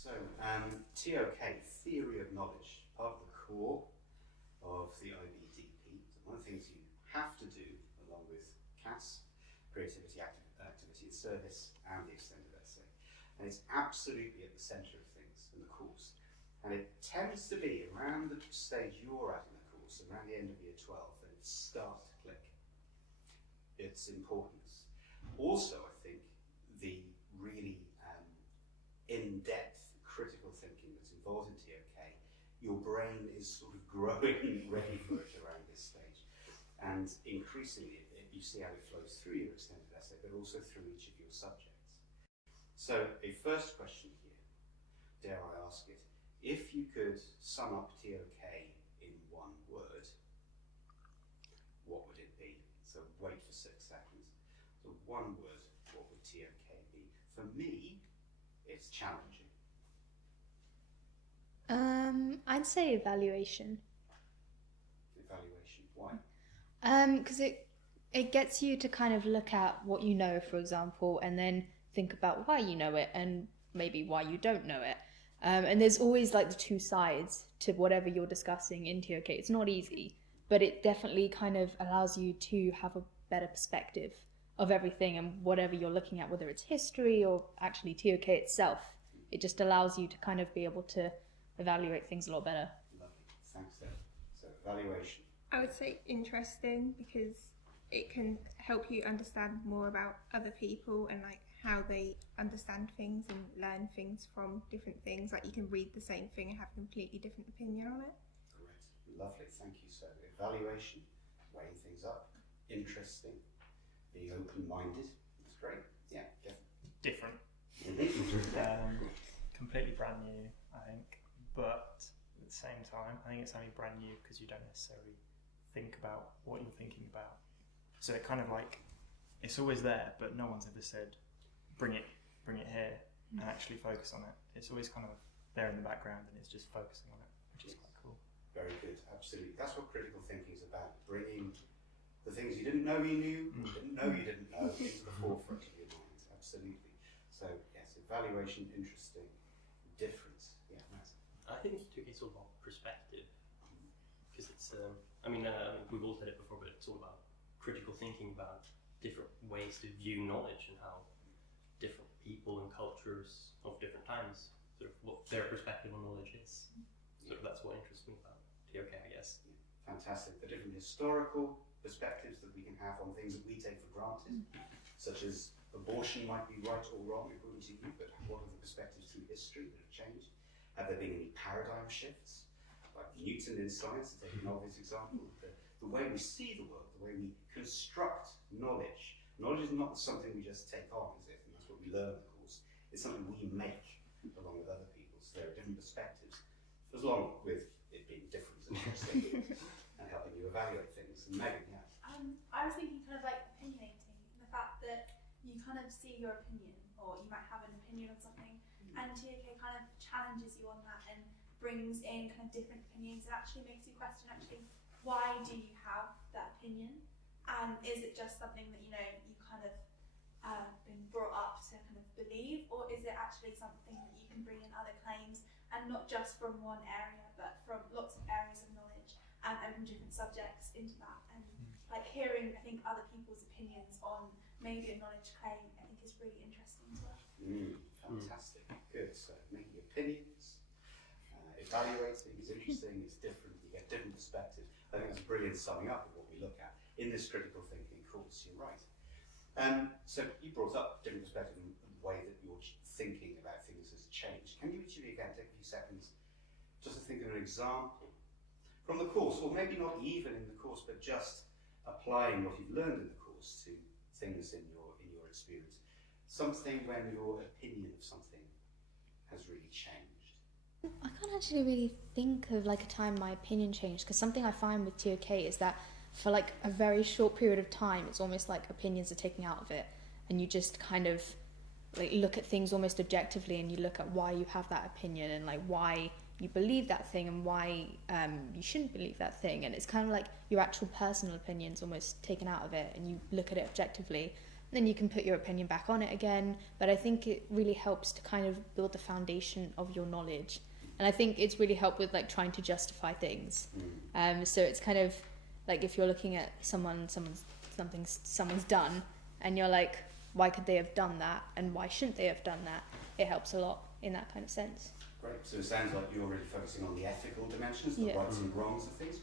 So, TOK, Theory of Knowledge, part of the core of the IBDP. So one of the things you have to do, along with CAS, Creativity, Activity and Service, and the extended essay. And it's absolutely at the centre of things in the course. And it tends to be around the stage you're at in the course, around the end of year 12, that it starts to click its importance. Also, I think, the really in-depth critical thinking that's involved in TOK, your brain is sort of growing ready for it around this stage. And increasingly, you see how it flows through your extended essay, but also through each of your subjects. So a first question here, dare I ask it, if you could sum up TOK in one word, what would it be? So wait for 6 seconds. So one word, what would TOK be? For me, it's challenging. I'd say evaluation. Evaluation, why? Because it gets you to kind of look at what you know, for example, and then think about why you know it and maybe why you don't know it. And there's always like the two sides to whatever you're discussing in TOK. It's not easy, but it definitely kind of allows you to have a better perspective of everything and whatever you're looking at, whether it's history or actually TOK itself. It just allows you to kind of be able to evaluate things a lot better. Lovely, thanks Deb. So evaluation. I would say interesting, because it can help you understand more about other people and like how they understand things and learn things from different things. Like you can read the same thing and have a completely different opinion on it. Correct, lovely, thank you. So evaluation, weighing things up, interesting, being open-minded, that's great. Yeah, different. Completely brand new, I think, but at the same time, I think it's only brand new because you don't necessarily think about what you're thinking about. So it kind of like, it's always there, but no one's ever said, bring it here and actually focus on it. It's always kind of there in the background and it's just focusing on it, which is quite cool. Very good, absolutely. That's what critical thinking is about, bringing the things you didn't know you knew, didn't know you didn't know, into the forefront of your mind, absolutely. So yes, evaluation, interesting, difference. Yeah, nice. I think it's all about perspective, because it's, we've all said it before, but it's all about critical thinking about different ways to view knowledge and how different people and cultures of different times, sort of what their perspective on knowledge is. So that's what interests me about TOK, I guess. Yeah. Fantastic. The different historical perspectives that we can have on things that we take for granted, such as abortion might be right or wrong according to you, but what are the perspectives through history that have changed? Have there been any paradigm shifts? Like Newton in science, to take an obvious example, the way we see the world, the way we construct knowledge. Knowledge is not something we just take on, is it? And that's what we learn, of course. It's something we make along with other people. So there are different perspectives, as long with it being different and interesting and helping you evaluate things. And Megan, yeah. I was thinking kind of like opinionating, the fact that you kind of see your opinion, or you might have an opinion on something, and TOK kind of challenges you on that and brings in kind of different opinions. It actually makes you question, actually, why do you have that opinion? And is it just something that, you know, you kind of been brought up to kind of believe, or is it actually something that you can bring in other claims, and not just from one area, but from lots of areas of knowledge and from different subjects into that? And like hearing, I think, other people's opinions on maybe a knowledge claim, I think is really interesting as well. Fantastic, good. So making opinions, evaluating is interesting, it's different, you get different perspectives. I think that's a brilliant summing up of what we look at in this critical thinking course, you're right. So you brought up different perspectives and the way that your thinking about things has changed. Can you each of you again take a few seconds just to think of an example from the course, or maybe not even in the course, but just applying what you've learned in the course to things in your experience. Something when your opinion of something has really changed. I can't actually really think of like a time my opinion changed, because something I find with TOK is that for like a very short period of time, it's almost like opinions are taken out of it, and you just kind of like look at things almost objectively, and you look at why you have that opinion and like why you believe that thing and why you shouldn't believe that thing. And it's kind of like your actual personal opinions almost taken out of it, and you look at it objectively. then you can put your opinion back on it again. But I think it really helps to kind of build the foundation of your knowledge. And I think it's really helped with like trying to justify things. So it's kind of like if you're looking at someone's done, and you're like, why could they have done that, and why shouldn't they have done that? It helps a lot in that kind of sense. Great. So it sounds like you're really focusing on the ethical dimensions, the Yeah. rights and wrongs of things,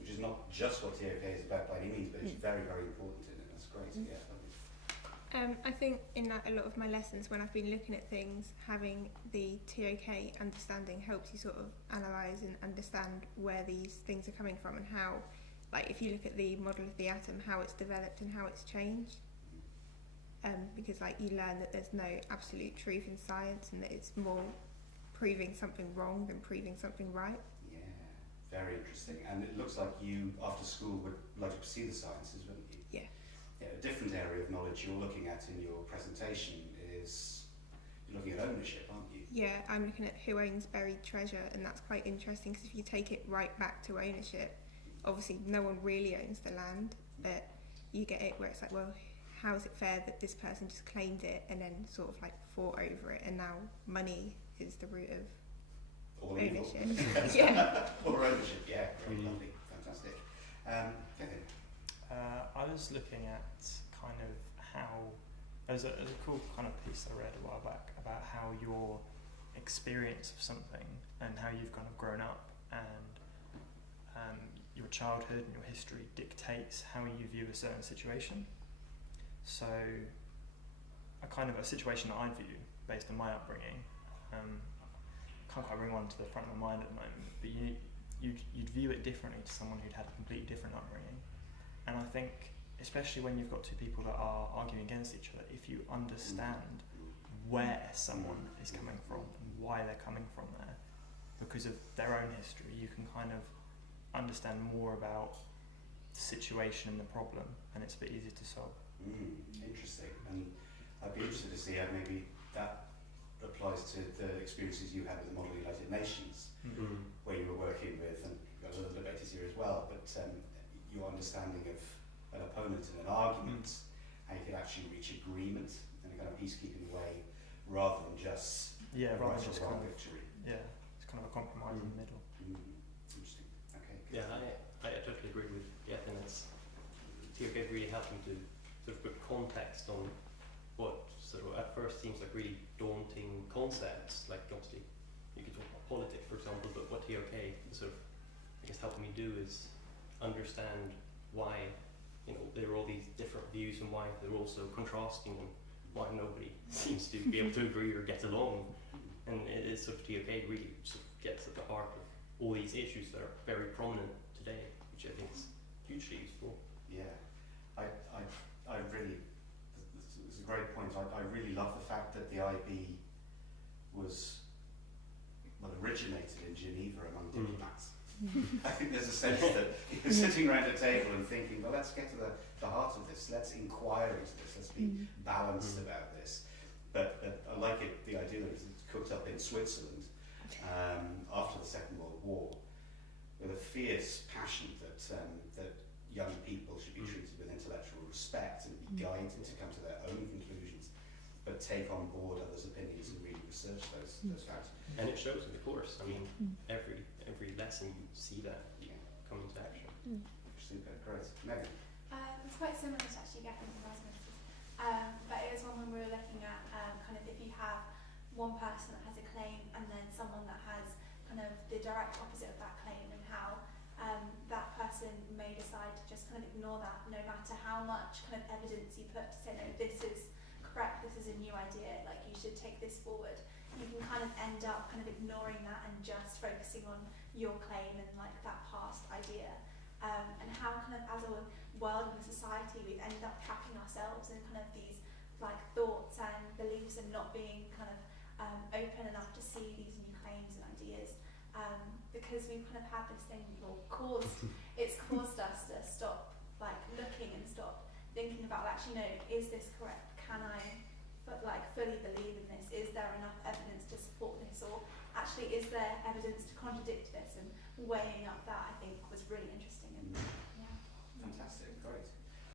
which is not just what TOK is about by any means, but it's very, very important in it. That's great. Yeah. Lovely. I think in a lot of my lessons, when I've been looking at things, having the TOK understanding helps you sort of analyse and understand where these things are coming from and how, like if you look at the model of the atom, how it's developed and how it's changed. Because like you learn that there's no absolute truth in science and that it's more proving something wrong than proving something right. Yeah, very interesting. And it looks like you, after school, would like to pursue the sciences, wouldn't you? Yeah. Yeah, a different area of knowledge you're looking at in your presentation is you're looking at ownership, aren't you? Yeah, I'm looking at who owns buried treasure, and that's quite interesting because if you take it right back to ownership, obviously no one really owns the land, but you get it where it's like, well, how is it fair that this person just claimed it and then sort of like fought over it, and now money is the root of All ownership? evil. Yeah. Or ownership, yeah. Great, lovely, fantastic. Kevin? I was looking at kind of how there's a cool kind of piece I read a while back about how your experience of something and how you've kind of grown up and your childhood and your history dictates how you view a certain situation. So a situation that I view based on my upbringing, can't quite bring one to the front of my mind at the moment, but you'd view it differently to someone who'd had a completely different upbringing. And I think, especially when you've got two people that are arguing against each other, if you understand where someone is coming from and why they're coming from there, because of their own history, you can kind of understand more about the situation and the problem, and it's a bit easier to solve. Interesting. And I'd be interested to see how maybe that applies to the experiences you had with the Model United Nations, where you were working with, and you've got a little debate here as well, but your understanding of an opponent in an argument, how you could actually reach agreement in a kind of peacekeeping way, rather than just rather right than just or wrong kind of, victory. it's kind of a compromise in the middle. Interesting. Okay. Good. Yeah, I totally agree with Jeff, and it's TOK really helped me to sort of put context on what sort of at first seems like really daunting concepts, like obviously you could talk about politics for example, but what TOK sort of I guess helped me do is understand why there are all these different views and why they're also contrasting and why nobody seems to be able to agree or get along. And it is sort of TOK really sort of gets at the heart of all these issues that are very prominent today, which I think is hugely useful. Yeah, I really, it's a great point. I really love the fact that the IB originated in Geneva among diplomats. I think there's a sense that you're sitting around a table and thinking, well, let's get to the heart of this, let's inquire into this, let's be balanced about this. But I like it, the idea that it's cooked up in Switzerland after the Second World War, with a fierce passion that young people should be treated with intellectual respect and be guided to come to their own conclusions, but take on board others' opinions and really research those facts. And it shows in the course. I mean, every lesson you see that come into action. Super, great. Megan? It's quite similar to actually getting the Erasmus, but it was one when we were looking at kind of if you have one person that has a claim and then someone that has kind of the direct opposite of that claim, and how that person may decide to just kind of ignore that no matter how much kind of evidence you put to say, no, this is correct, this is a new idea, like you should take this forward. You can kind of end up kind of ignoring that and just focusing on your claim and like that past idea, and how kind of as a world and a society we've ended up trapping ourselves in kind of these like thoughts and beliefs and not being kind of open enough to see these new claims and ideas, because we've kind of had this thing it's caused us to stop like looking and stop thinking about actually, no, is this correct, can I fully believe in this, is there enough evidence to support this, or actually is there evidence to contradict this, and weighing up that I think was really interesting.